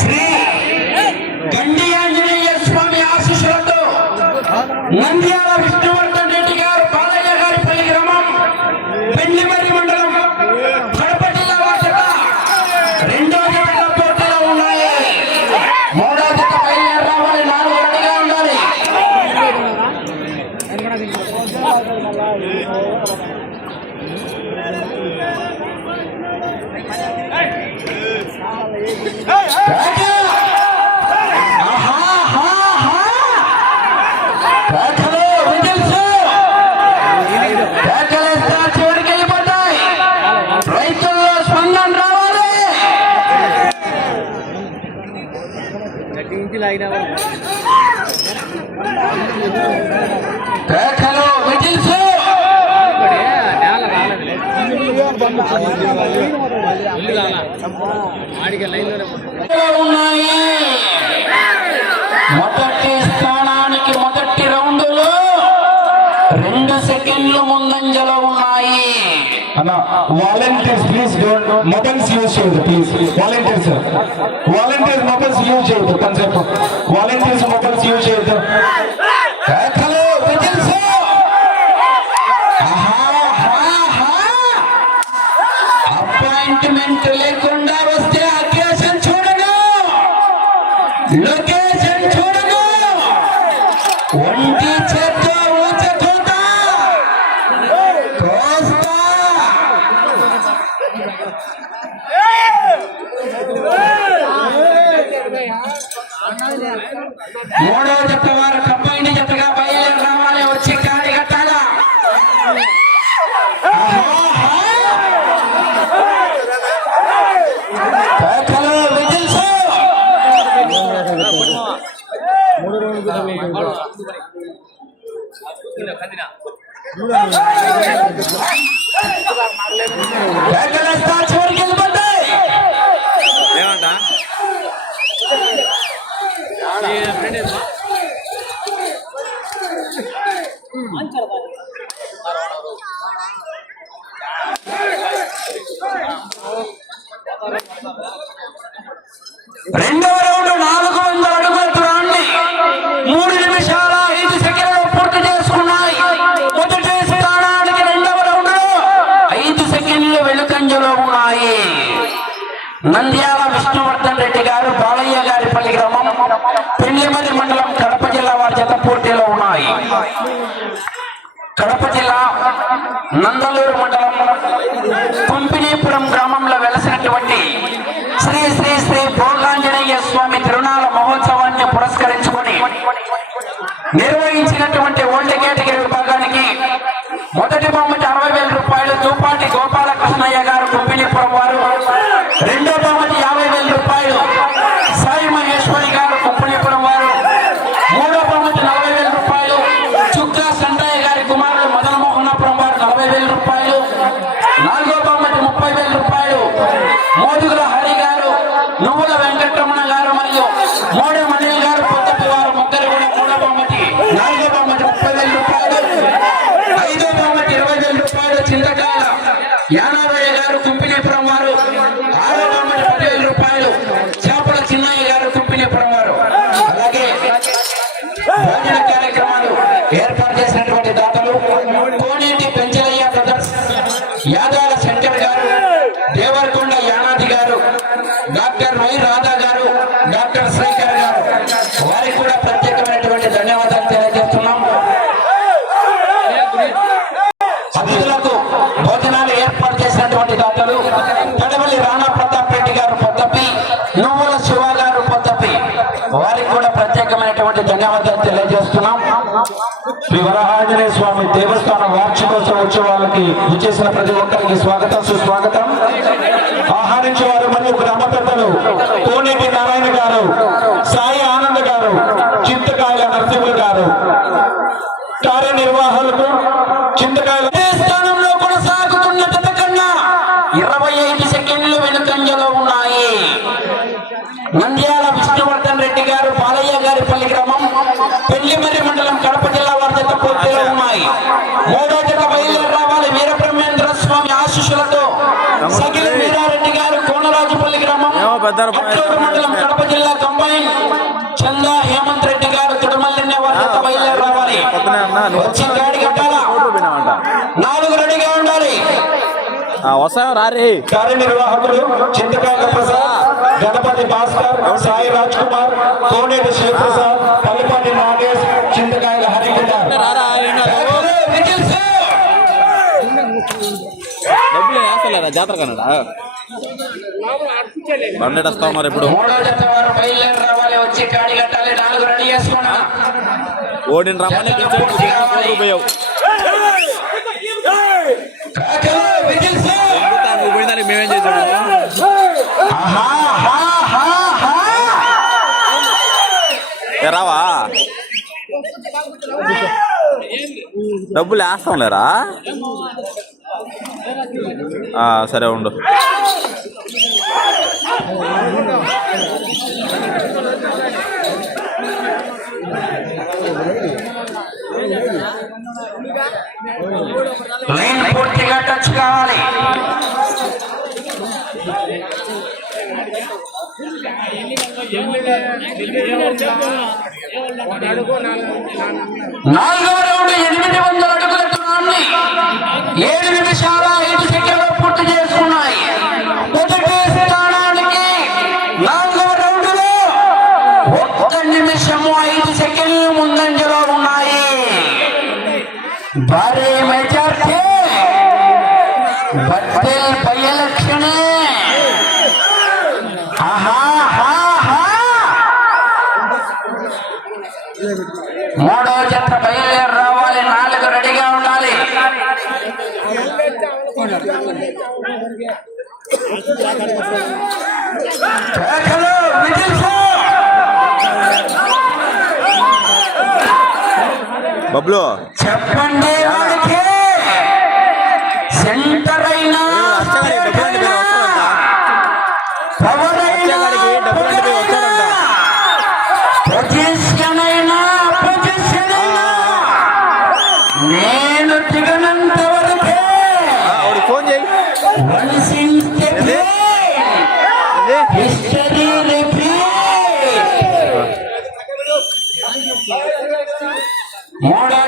శ్రీ గండి ఆంజనేయ స్వామి ఆశీస్సులతో నంద్యాల విష్ణువర్ధన్ రెడ్డి గారు బాలయ్య గారి పల్లి గ్రామం పెండ్లిమర్రి మండలం కడప జిల్లా వార్త రెండో జత పోటీలో ఉన్నాయి. మూడో జత బయలుదేరి రావాలి. 4 రెడీగా ఉండాలి. మొదటి స్థానానికి మొదటి రౌండ్లో 2 సెకండ్లు ముందంజలో ఉన్నాయి. అన్న volunteers please don't mobiles use చేయొద్దు. ప్లీజ్ వాలంటీర్స్ మొబైల్స్ యూజ్ చేయొద్దు. కొంచెంసేపు వాలంటీర్స్ మొబైల్స్ యూజ్ చేయొద్దు. అపాయింట్మెంట్ లేకుండా వస్తే అకేషన్ చూడను, లొకేషన్ చూడను, ఒంటి చేత్తో ఊచకోతా కోస్తా. మూడో జత వారు కంబైండ్ జతగా బయలుదేరి రావాలి. వచ్చి కాడి కట్టాలా. రెండవ రౌండ్ 400 అడుగుల దూరాన్ని 3 నిమిషాల 5 సెకండ్లలో పూర్తి చేసుకున్నాయి. మొదటి స్థానానికి రెండవ రౌండ్ లో 5 సెకండ్లు వెనుకంజలో ఉన్నాయి. నంద్యాల విష్ణువర్ధన్ రెడ్డి గారు బాలయ్య గారి పల్లి గ్రామం పెండ్లిమర్రి మండలం కడప జిల్లా వారి జత పోటీలో ఉన్నాయి. కడప జిల్లా నందలూరు మండలం పంపిణీపురం గ్రామంలో వెలసినటువంటి శ్రీ శ్రీ శ్రీ భోగాంజనేయ స్వామి తిరునాళ మహోత్సవాన్ని పురస్కరించుకొని నిర్వహించినటువంటి ఓల్డ్ కేటగిరీ విభాగానికి మొదటి బహుమతి 60,000 రూపాయలు దూపాటి గోపాలకృష్ణయ్య గారు పంపిణీపురం వారు, రెండో బహుమతి 50,000 రూపాయలు సాయి మహేశ్వరి గారు పంపిణీపురం వారు, మూడో బహుమతి 40,000 రూపాయలు చుక్కా సండయ్య గారి కుమారుడు మదన మోహనాపురం వారు 40,000 రూపాయలు, నాలుగో బహుమతి 30,000 రూపాయలు మోదుగుల హరి గారు, నువ్వుల వెంకటరమణ గారు మరియు మోడే మనీల్ గారు పొత్తపి వారు ముగ్గురు కూడా మూడో బహుమతి, నాలుగో బహుమతి 30,000 రూపాయలు, ఐదో బహుమతి 20,000 రూపాయలు చింతకాయల యానారయ్య గారు కుంపినీపురం వారు, ఆరో బహుమతి 10,000 రూపాయలు చేపల చిన్నయ్య గారు కుంపినీపురం వారు. అలాగే భోజన కార్యక్రమాలు ఏర్పాటు చేసినటువంటి దాతలు కోనేటి పెంచలయ్య బ్రదర్స్, యాదాల శంకర్ గారు, దేవరకొండ యానాది గారు, డాక్టర్ వై రాధా గారు, డాక్టర్ శ్రీకర్ గారు, వారికి కూడా ప్రత్యేకమైనటువంటి ధన్యవాదాలు తెలియజేస్తున్నాం. అతిథులకు భోజనాలు ఏర్పాటు చేసినటువంటి దాతలు తడవల్లి రాణా ప్రతాప్ రెడ్డి గారు పొత్తపి, నువ్వుల శివ గారు పొత్తపి, వారికి కూడా ప్రత్యేకమైనటువంటి ధన్యవాదాలు తెలియజేస్తున్నాం. శ్రీ వరహాంజనేయ స్వామి దేవస్థానం వార్షికోత్సవ ఉత్సవాలకి విచ్చేసిన ప్రతి ఒక్కరికి స్వాగతం సుస్వాగతం. ఆహ్వానించేవారు మరియు గ్రామ పెద్దలు కోనేటి నారాయణ గారు, సాయి ఆనంద్ గారు, చింతకాయల నరసింహులు గారు, కార్యనిర్వాహకులకు చింతకాయల స్థానంలో కొనసాగుతున్న జత కన్నా 25 సెకండ్లు వెనుకంజలో ఉన్నాయి. నంద్యాల విష్ణువర్ధన్ రెడ్డి గారు బాలయ్య గారి పల్లి గ్రామం పెండ్లిమర్రి మండలం కడప జిల్లా వారి జత పోటీలో ఉన్నాయి. మూడో జత బయలుదేరి రావాలి. వీరబ్రహ్మేంద్ర స్వామి ఆశీస్సులతో సగిలి వీరారెడ్డి గారు కోనరాజుపల్లి గ్రామం అట్లూరు మండలం కడప జిల్లా కంబైన్ చందా హేమంత్ రెడ్డి గారు తుడమల్లినే వాళ్ళతో బయలుదేరి రావాలి. వచ్చి గాడి కట్టాలా, 4 రెడీగా ఉండాలి. వస్తాయో రారి. కార్యనిర్వాహకులు చింతకాయల ప్రసాద్, గణపతి భాస్కర్, సాయి రాజ్ కుమార్, కోనేటి శివప్రసాద్, పల్లిపాటి నాగేష్, చింతకాయల హరికుమార్. డబ్బులు వేస్తలేరా జాతర కన్నడా బండెడ్ వస్తా ఉన్నారు ఇప్పుడు. 3వ జత వారు బయలుదేరి రావాలి. వచ్చి గాడి కట్టాలి. 4 రెడీ చేసుకున్నా. ఓడిని రమ్మని పోయావు పోయిందానికి మేమేం చేసాము. రావా డబ్బులు వేస్తాం లేరా. సరే ఉండు. లైన్ పూర్తిగా టచ్ కావాలి. నాలుగవ రౌండ్ 800 అడుగుల దూరాన్ని 7 నిమిషాల 5 సెకండ్లు పూర్తి చేసుకున్నాయి. మొదటి స్థానానికి 4వ రౌండ్లో 1 నిమిషము 5 సెకండ్లు ముందంజలో ఉన్నాయి. భారీ మెజార్టీ పటేల్ బై ఎలక్షనే. మూడో జత బయలుదేరి రావాలి. 4 రెడీగా ఉండాలి. బబ్లు చెప్పండి వాడికి సెంటర్ అయినా నేను దిగనంత వరకే ఫోన్ చేయి. History repeat. 3వ